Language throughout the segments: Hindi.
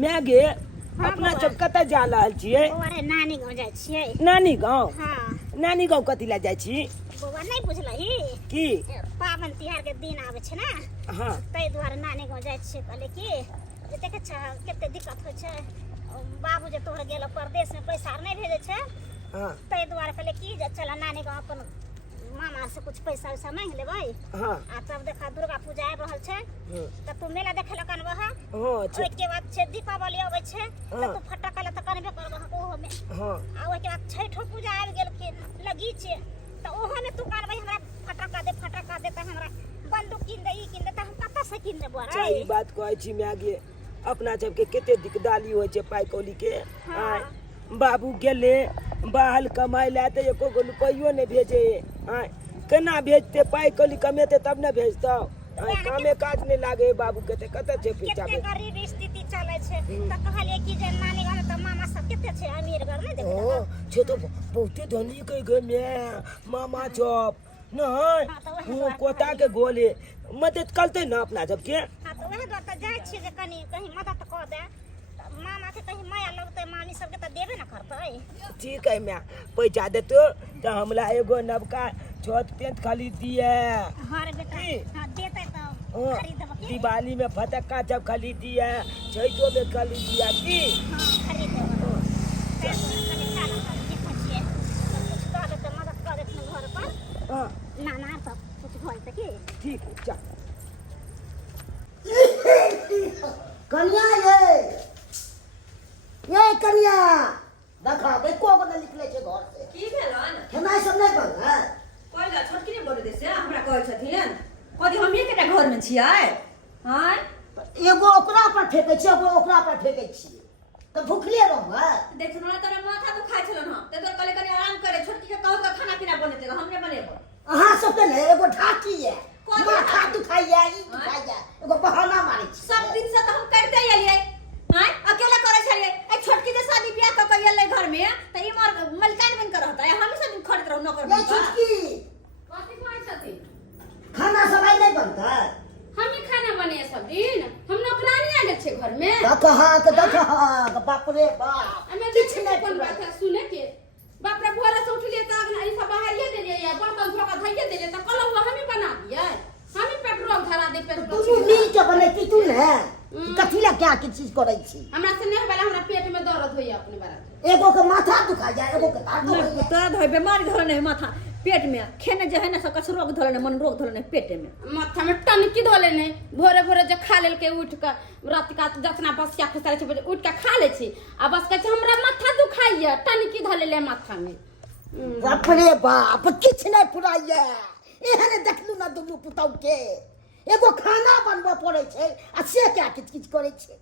मैं गे अपना सब कतऽ जा रहल छियै? अरे नानी गाँव जाइ छियै। नानी गाँव? हाँ। नानी गाँव कथी लए जाइ छी? बौआ नहीं बुझलही की पावन तिहार के दिन आवे छै ना। हाँ तै दुआरे नानी गाँव जाइ छियै। कहले कि जे देखे छ कते दिक्कत होइ छै, बाबू जे तोहर गेल परदेश में पैसा नहीं भेजे छै, हाँ तै दुआरे कहले कि जे चल नानी गाँव अपन मामा से कुछ पैसा वैसा मांग लेबै। हाँ आ तब देखा दुर्गा पूजा आ रहल छै त तू मेला देखे ल कनबह। हाँ अच्छा ओइ के बाद छै दीपावली आबै छै त हाँ। तू फटक्का ल त कनबे करबह ओहो में। हाँ आ ओइ के बाद छठो पूजा आबि गेल के लगी छै त ओहो में तू कहबै हमरा फटक्का दे त हमरा बंदूक किन दे, ई किन दे, त हम कतऽ से किन देबो रे? सही बात कहै छी मैं गे। अपना सबके कते दिकदारी होइ छै पाइ कौड़ी के। हाँ। बाबू गेले बाहर कमाई ला त एको गो रुपयो नहीं भेजे। केना भेजते? पाइ कौड़ी कमेते तब न भेजतौ। कामे काज नहीं लागे बाबू के, कतऽ छै पैसा? केते गरीब स्थिति चलै छै त कहलिए कि जे नानी गाँव त मामा सब केते छै अमीर घर नहीं देखे। हाँ छे तो बहुते धनी के घर में मामा चौप नहीं वो कोता के गोले मदद करते ना अपना सबके। हाँ तो वही बात जाय छी जे कहीं मदद कर दे मामा के, कहीं माया लगते मामी सबके त देबे न करतै। ठीक है मैं पैसा देतो तो हमला एगो नवका छत पेंट खरीद दिए। हाँ रे बेटा, हाँ देते त हाँ, खरीद देबो की। दिवाली में फटक्का जब खरीद दिया, छठो में खरीद दिया की। हाँ खरीद देबो। कनी खाना देखे छियै कुछ कह दे त मदद कर दे घर पर। हाँ नाना सब कुछ भल त की। ठीक है चल। कन्या ये कन्या देखा एको को न निकले छै घर से। की भेलन? खेनाइ सब नहीं बन है। पहिला छोटकी ने बोले देसे हमरा कहै छथिन कथी हम एकेटा घर में छियै। हां एगो ओकरा पर फेंकै छी, एगो ओकरा पर फेंकै छी त भूखले रहबै। देखन ना तोरा माथा दुखाइ छलन हम ते तोर कहले कनी आराम करे, छोटकी के कहू त खाना पीना बनेते हम ने बनेबो। अहाँ सबके ने एगो ढाकी है, माथा दुखाइया ई दुखाइया, एगो बहाना मारै छी। सब दिन से तो हम करते एलियै। हां अकेला करे छलियै। ए छोटकी के शादी ब्याह क के एलै घर में त ई मार मलकान बन कर रहता है, हम सब दिन खड़त रहू नौकर ये बन। छुटकी कथी कहै छथिन? खाना सब आई नहीं बनता। हम ही खाना बने सब दिन, हम नौकरानी आ गेल छै घर में। देखा बाप रे बाप हमें किछ देखे नहीं कोन बात है सुने के। बाप रे भोरे से उठलिए त अगना ई सब बाहरिए देलिए या बर्तन धो के धइए देलिए त कहलौ हम ही बना दिए, हम ही पेट्रोल धरा दे पेट्रोल। तू मिल के बने की तू ने कथी ला क्या की चीज करै छी। हमरा से नहीं वाला हमरा पेट में दर्द होइए अपने बारा। एगो के माथा दुखा जाए, एगो के तार दुखा जाए। तोरा धोइ बीमारी धरने है माथा पेट में, खेने जे है ना सब कछ रोग धरने, मन रोग धरने पेट में। माथा में टनकी धोले नहीं, भोरे भोरे जे खा लेल के उठ के रात का जतना बसिया खसारे छै उठ के खा ले छी आ बस कहै छै हमरा माथा दुखाइए, टनकी धले ले माथा में। बाप रे बाप किछ नहीं पुराइए। एहने देखलू ना दुनू पुतौ के एगो खाना बनबो पड़े छै आ से क्या किछ किछ करे छै।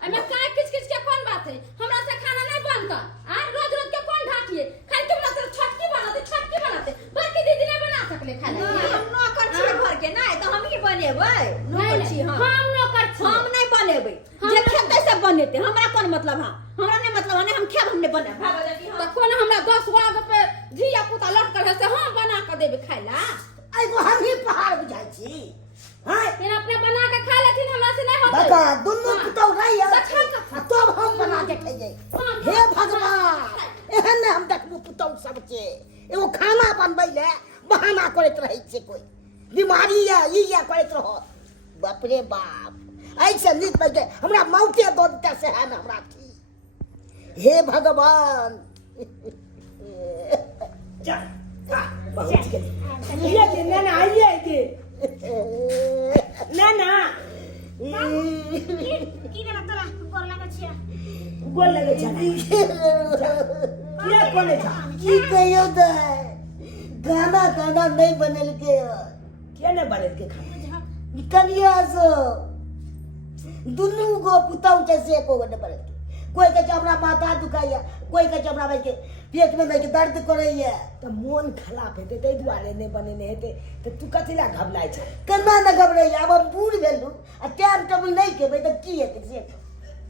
एमे काय किछ किछ के कोन बात है? हमरा से खाना नहीं बनता आ रोज रोज के कोन ढाकिए खाली तुम ना छटकी बनाते बाकी दीदी नहीं बना सकले खाना। हम नौकर छियै घर के नहीं तो हम ही बनेबै। नौकर छी हम नौकर छी, हम नहीं बनेबै। जे खेतै से बनेते, हमरा कोन मतलब। हां हमरा नहीं मतलब नहीं, हम खेब हम नहीं बने। त कोन हमरा 10 वाग पे धिया पुता लटकल है से हम बना के देबे खाइला? एगो हम ही पहाड़ बुझाई छी। हां फिर अपने बना के खा लेथिन, हमरा से नहीं होतै। देखा दुनू पुतौ रही है देखा तब हम बना के खइयै। हे भगवान एहन हम देखबू पुतौ सबके एगो खाना बनबै ले बहाना करैत रहै छै, कोई बीमारी या ई या करैत रह। बाप रे बाप ऐसे नीक बैठे हमरा मौते दो देता से है ना हमरा की। हे भगवान जा बहुत के ये के ना आइए के ना की बेला तोरा गोर लागै छियै। गोल लगे छ क्या कोने छ की कहियो त गाना नहीं बनल के के ने बने के खाना कनिया सो दुनू गो पुतौ के से को ने बनल के। कोई के हमरा माथा दुखाइया, कोई के हमरा भाई के पेट में भाई के दर्द करैया। तो मन खराब हेते तै दुआरे नहीं बनेने हेते तो तू कथी ला घबराई छ? केना न घबरैया, अब हम बूढ़ भेलू आ टाइम टेबल नहीं केबै त की हेतै से।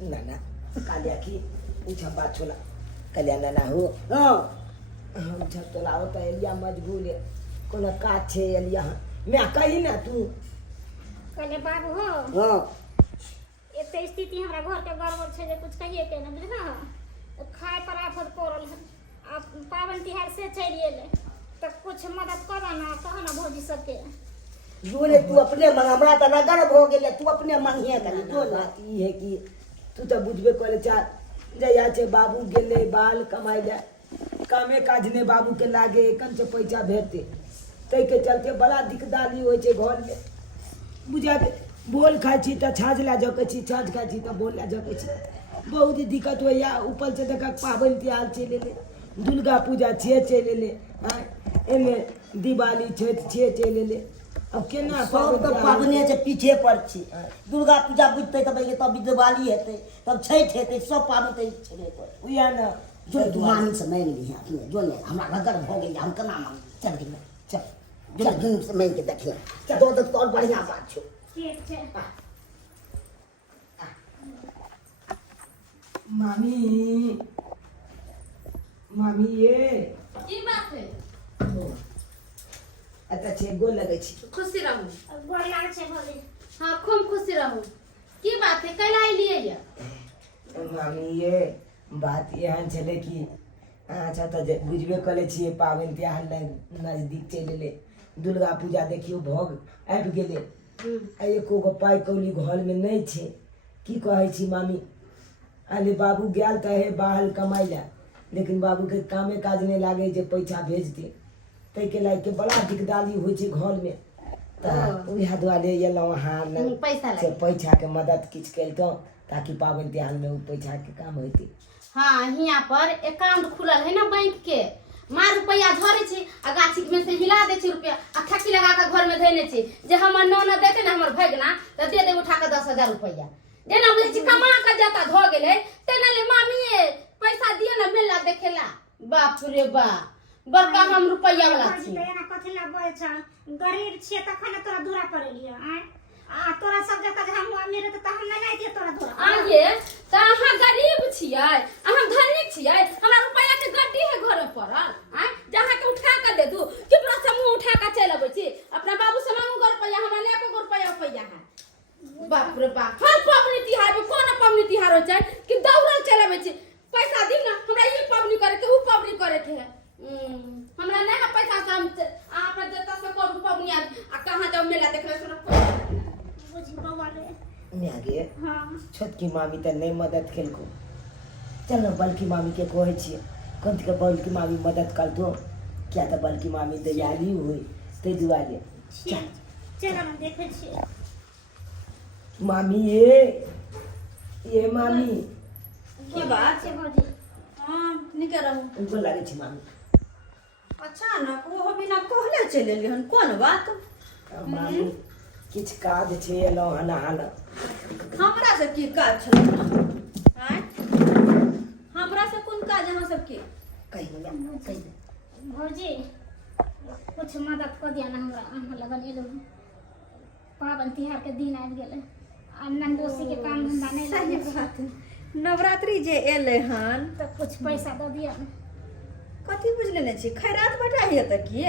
ना कालिया की पूछा बात छोला कल्याण ना हो। हां हम जब तोला होता एलिया मजबूर है कोनो काज छे एलिया मैं कही ना तू कहले बाबू हो हां एते स्थिति हमरा घर के गड़बड़ छै जे कुछ कहिए के न बुझना खाए पर आफत पड़ल है आ पावन तिहार से चढ़ गेले तो कुछ मदद कर ना कह ना भौजी सबके जो ले तू अपने मन हमरा त नगर हो गेले तू अपने मन हिए कनी जो ना बात ई है कि तू तो बुझबे करे चार जया छे बाबू गेले बाल कमाई ले कामे काज ने बाबू के लागे एकन से पैसा भेजते तै के चलते बड़ा दिकदारी होय छे घर में बुझा बोल खाई छी त छाज ला जके छी छाज खाई छी त बोल ला जके छी बहुत दिक्कत होया ऊपर से देखा पावन त्योहार चले ले दुर्गा पूजा छे चले ले एमे दिवाली छे चले ले अब केना सब तो पावने से पीछे पड़ छी दुर्गा पूजा बुझते तब तब दिवाली हेते तब छठ हेते सब पावन ते छले पर उया ना जो दुआनी से मांग ली है अपने जो ले हमरा नगर हो गई हम केना मांग चल दिन चल जो दिन से मांग के देखिए दो तो और बढ़िया बात छो ठीक छै मामी मामी ये की बात है? अच्छा छे गोल लगे छी खुशी रहू। गोर लाग छै भौजी हाँ खूब खुशी रहू। की बात है कल आई लिए या? मामी ये बात यहाँ छले कि अच्छा तो बुझबे करे छिए पावन त्योहार नजदीक चले ले दुर्गा पूजा देखियो भोग आबि गेले एको गो पाई कौली घर में नहीं छे की कहे छी मामी अरे बाबू गेल त है बाहर कमाई ला लेकिन बाबू के कामे काज नहीं लागे जे पैसा भेज दे तै के लाग के बड़ा दिकदारी होय छे घर में त उहा दुआरे एलौ हां पैसा से लागे। पैसा के मदद किछ कैलतो ताकि पावन त्योहार में उ पैसा के काम होते हाँ यहाँ पर अकाउंट खुलल है ना बैंक के मार रुपया धरे छी आ गाछी में से हिला दे छी रुपया आ ठकी लगा के घर में धैले छी जे हमर ननद देते ना हमर भगना त दे दे उठा के 10,000 रुपया जेना बुझे छी कमा के जाता ध गेले तेना ले मामी पैसा दिए ना मेला देखेला बाप रे बाप बड़का हम रुपया वाला छी एना कथि ला बोल छ गरीब छिए तखन तोरा दूरा पड़लिए आ तोरा सब जगह हम अमीर त हम नहीं दिए तोरा दूरा आगे त अहाँ गरीब छियै अहाँ धनिक छियै हमरा रुपया के गड्डी है घर पर जहाँ के उठा के दे दू किबरा से मुंह उठा के चल अबै छी अपना बाबू से मांगू गो रुपया हमरा ने एको रुपया है बाप रे बाप हर पबनी तिहार में कोन पबनी तिहार हो छै कि दौड़ल चल अबै छी पैसा दी ना हमरा ई पबनी करे के उ पबनी करे के है हमरा नहीं है पैसा से हम आप जता से करू पबनी आ कहां जाओ मेला देखले से बुझी बौआ रे न्यागे हां छोटकी मामी त नहीं मदद केलको चलो बल्कि मामी के कहे छिए कथि के बल्कि मामी मदद कर दो क्या तो बल्कि मामी दयालु हुई ते दुआरे चल हम देखे छी मामी ये मामी की बात छै भौजी हां निके रहू। उनको लगे छी मामी अचानक वो बिना कहले चले एलिए हन कोन बात? मामी किछ काज छे एलो हना हमरा से की काज छल? हैं हमरा से कोन काज अहाँ सब के? कही भौजी कुछ मदद कर दिया ना हमरा अहाँ लगन एलो पावन तिहार के दिन आबि गेले आ नंदोसी के काम धंधा नहीं सही लागे बात है। नवरात्रि जे एले हन तो कुछ पैसा दे दिया ना कथी बुझ लेने छी खैरात बटाइए त की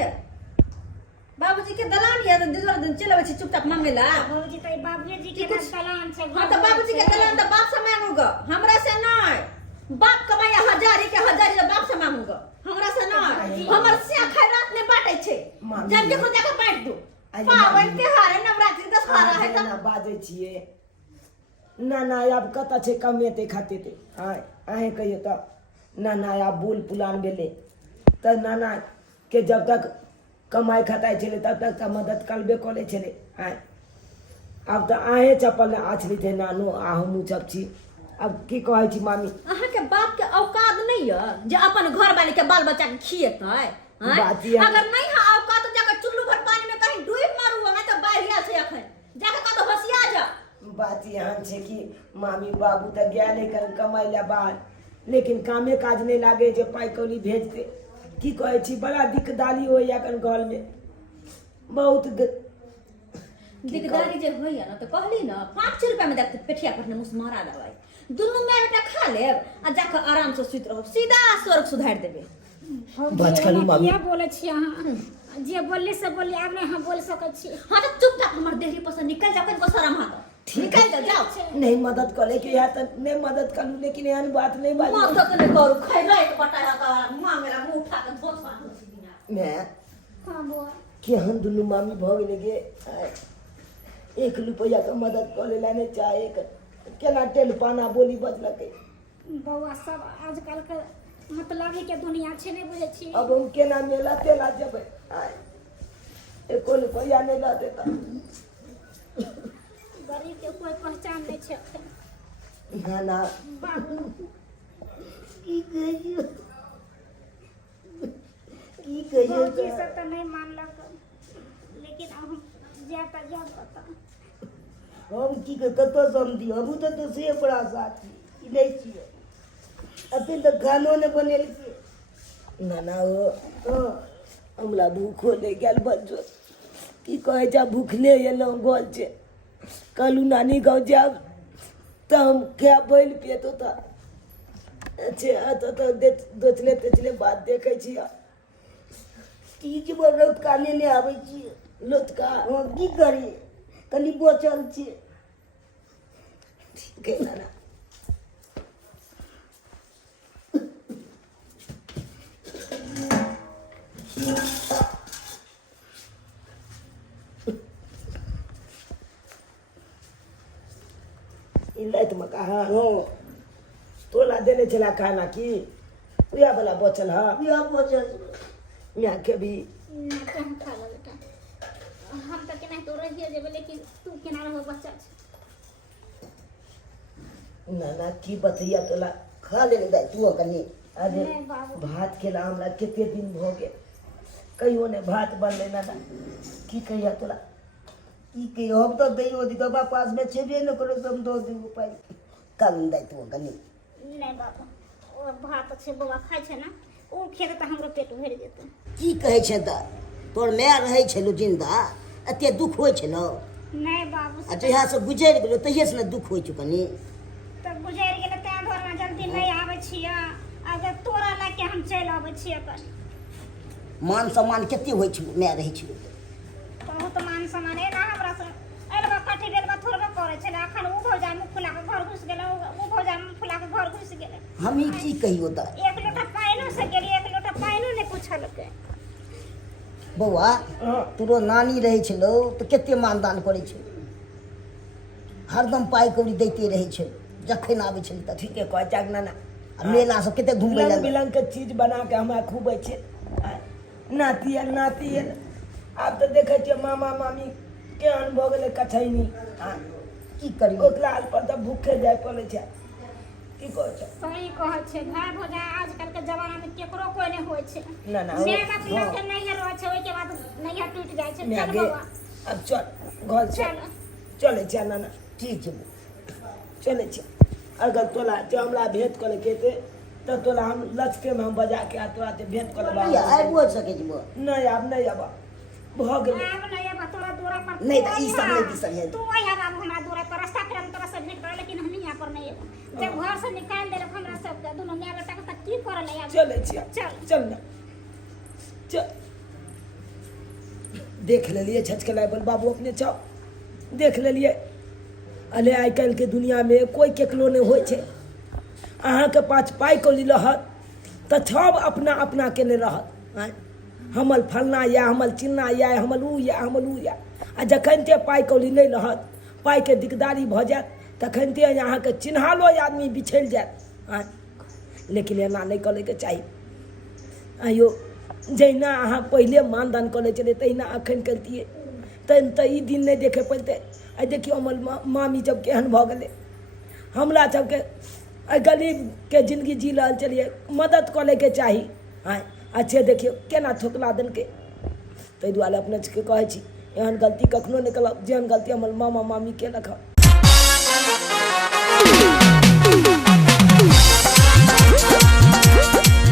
बाबूजी के दलान या दिन दिन चलबे छी चुपचाप मांगेला। भौजी तो बाबूजी जी के दलान छै हां त बाबूजी के दलान त बाप से मांगूगा हमरा से नहीं। बाप कमाया हजारी के हजारी त बाप से मांगूगा हमरा से नहीं। हमर से खैरात ने बाटे छै जब देखो जाके बांट दो पावन त्योहार है नवरात्रि दशहरा है त ना बाजे छिए ना ना अब कत छे कमेते खाते ते आहे कहियो त ना ना अब बोल पुलान बेले त नाना के जब तक कमाई खटाई चले तब तक मदद करबे करे चले अब तो आहे चपल आछली थे नानो आ हमू सब छी अब की कहे छी मामी अहाँ के बाप के औकात नहीं है जे अपन घर वाले के बाल बच्चा के खिएतै अगर नहीं है औकात तो जाकर चुल्लू भर पानी में कहीं डूब मारू नहीं तो बाहरिया से अखन जाकर कतो होशिया जा। बात यहाँ छे कि मामी बाबू तो गया नहीं कर कमाई ला बाहर लेकिन कामे काज नहीं लागे जे पाई कौली भेजते की कहे छी बड़ा दिकदारी हो याकन घर में बहुत दिकदारी जे होइया ना तो कहली ना 5 रुपया में देखते पेठिया पर मुस मारा दवाई दुनू में बेटा खा लेब आ जाकर आराम से सुत रहो सीधा स्वर्ग सुधार देबे। बात करू मामी क्या बोले छी अहाँ जे बोलली से बोली आब नहीं हम बोल सकै छी। हां तो चुपचाप हमर देहरी पर से निकल जा कहीं बसरा हां निकल जाओ नहीं मदद करे कि या तो नहीं मदद करूँ लेकिन एहन बात नहीं बात मदद नहीं करू खैबै के बटाया का मांगेला मुंह उठा के धोस मार मैं हाँ बुआ केहन दुनू मामी भ गेलै गे 1 रुपया के मदद कर लेला ने चाहे केना टेल पाना बोली बजलकै बउआ सब आजकल के मतलब ही के दुनिया छे नहीं बुझे छी अब हम केना मेला तेला जेबै 1 रुपया नहीं रहते त गरीब के कोई पहचान नहीं छे अखन। ना ना बाबू की कहियो भौजी सब तो नहीं मानलक लेकिन अब हम जाता जाब बता हम की कतो समझी हम तो से बड़ा साथी ई नहीं छिए अभी तो खानो ने बनेल के ना ना ओ हमला भूखो ले गेल बज्जो की कहे जा भूखले एलो गोल छे कलू नानी गाँव जाब तो हम क्या बैल पेतो था अच्छा तो दोचले तेचले बात देखे छी तीज बरत काने ने आबै छी लोटका हम की करी कनी बोचल छी ठीक है ना इलायत में कहा हो तोला देने चला खाना की उया वाला बचल हा या बोचल यहाँ के भी ना कहाँ खा लो बेटा हम तो केना तो रहिए जेबे लेकिन तू केना रहो बच्चा छे ना ना की बतैया तोला खा ले दाई तू कनी अरे नहीं बाबू भात खेला हमरा केते दिन भ गेल कहियो ने भात बनले ना ना की कहिया तोला की कहियो हम तो दैयो दी तो पास में छेबे न करो तुम 2 दिन उपाय कल दाई तू कनी नहीं बाबू ओ भात छे बउआ खाय छे ना ओ खेत तो हमरो पेट भर जेते की कहै छै त तोर माय रहै छलो जिंदा एते दुख होय छलो नहीं बाबू आ जहिया से गुजर गेलो तहिया से न दुख होय छु कनी तो गुजर गेले ते घर में जल्दी नहीं आवे छिया अगर तोरा ला के हम चल आवे छिया कर मान सम्मान केते होय छु माय रहै छु बहुत मान सम्मान है ना हमरा से एलबा काठी देलबा थोड़बा करे छले अखन उ भौजा मुख फुला के घर घुस गेले उ भौजा मुख फुला के घर घुस गेले हम ई की कहियो त 1 लोटा पाइनो से गेली 1 लोटा पाइनो ने पूछल के बौआ तोरो नानी रहै छलो त केते मानदान करै छै हरदम पाइ कौड़ी दैते रहै छै जखन आबै छै त ठीक है कह जाग ना ना आ मेला सब केते घुमबै बिलंग लगे बिलंग के चीज बना के हमरा खुबै छे नाती है नाती है आब तो देखे छियै मामा मामी केहन भ गेलै कछैनी की करी ओकरा पर तो भूखे जाय पड़े छै की कहै छै सही कहै छै भाई भौजा आजकल के जमाना में केकरो कोई नहीं होय छै ना ना मैं बाप लोग के नहीं रह छै ओय के बाद नहीं टूट जाय छै चल आगे बउआ अब चल घर चल चले छै ना ना ठीक छै चले छै अगर तोला जो हमरा भेंट करे के ते तो तोला हम लचके में हम बजा के आ तोरा ते भेंट कर या लेबा आइ बोल सकै छी बो नहीं आब नहीं आब भ गेलै आब नहीं अब तोरा दूरा पर नहीं त ई सब नहीं दिसर है तू आया बाबू हमरा दूरा पर रास्ता पे हम तोरा से भेंट कर लेकिन हम यहाँ पर नहीं आब जब घर से निकाल देलक हमरा सब के दोनों मियां बेटा के तक की करे ले आब चले छियै चल चल ना चल देख लेलिए छचकला बल बाबू अपने चाव देख लेलिए अले आइ काल्हि के दुनिया में कोई केकलो नहीं होय छै अहाँके पास पाइ कौड़ी रहत तऽ सब अपना अपना केने रहत आँय हमर फलना या हमर चिन्ना या हमर ऊ या हमर ऊ या आ जखन ते पाइ कौड़ी नहीं रहत पाइके दिकदारी भऽ जायत तखन ते अहाँके चिन्हालो आदमी बिछैल जायत आँय लेकिन एना नहीं करैके चाही आइयो जहिना अहाँ पहिले मानदान करै छलियै तहिना एखन करितियै तहन तऽ ई दिन नहि देखे पड़तै आ देखियौ हमर मामी जब केहन भऽ गेलै हमरा सबके एहि गरीबके जिंदगी जी रहल छलियै मदद कऽ लैके चाही आँय अच्छे देखियौ केना ठोकला देलकै ताहि दुआरे अपने सबके कहै छी एहन गलती कखनो नहि केलक जेहन गलती हमर मामा मामी केलक हँ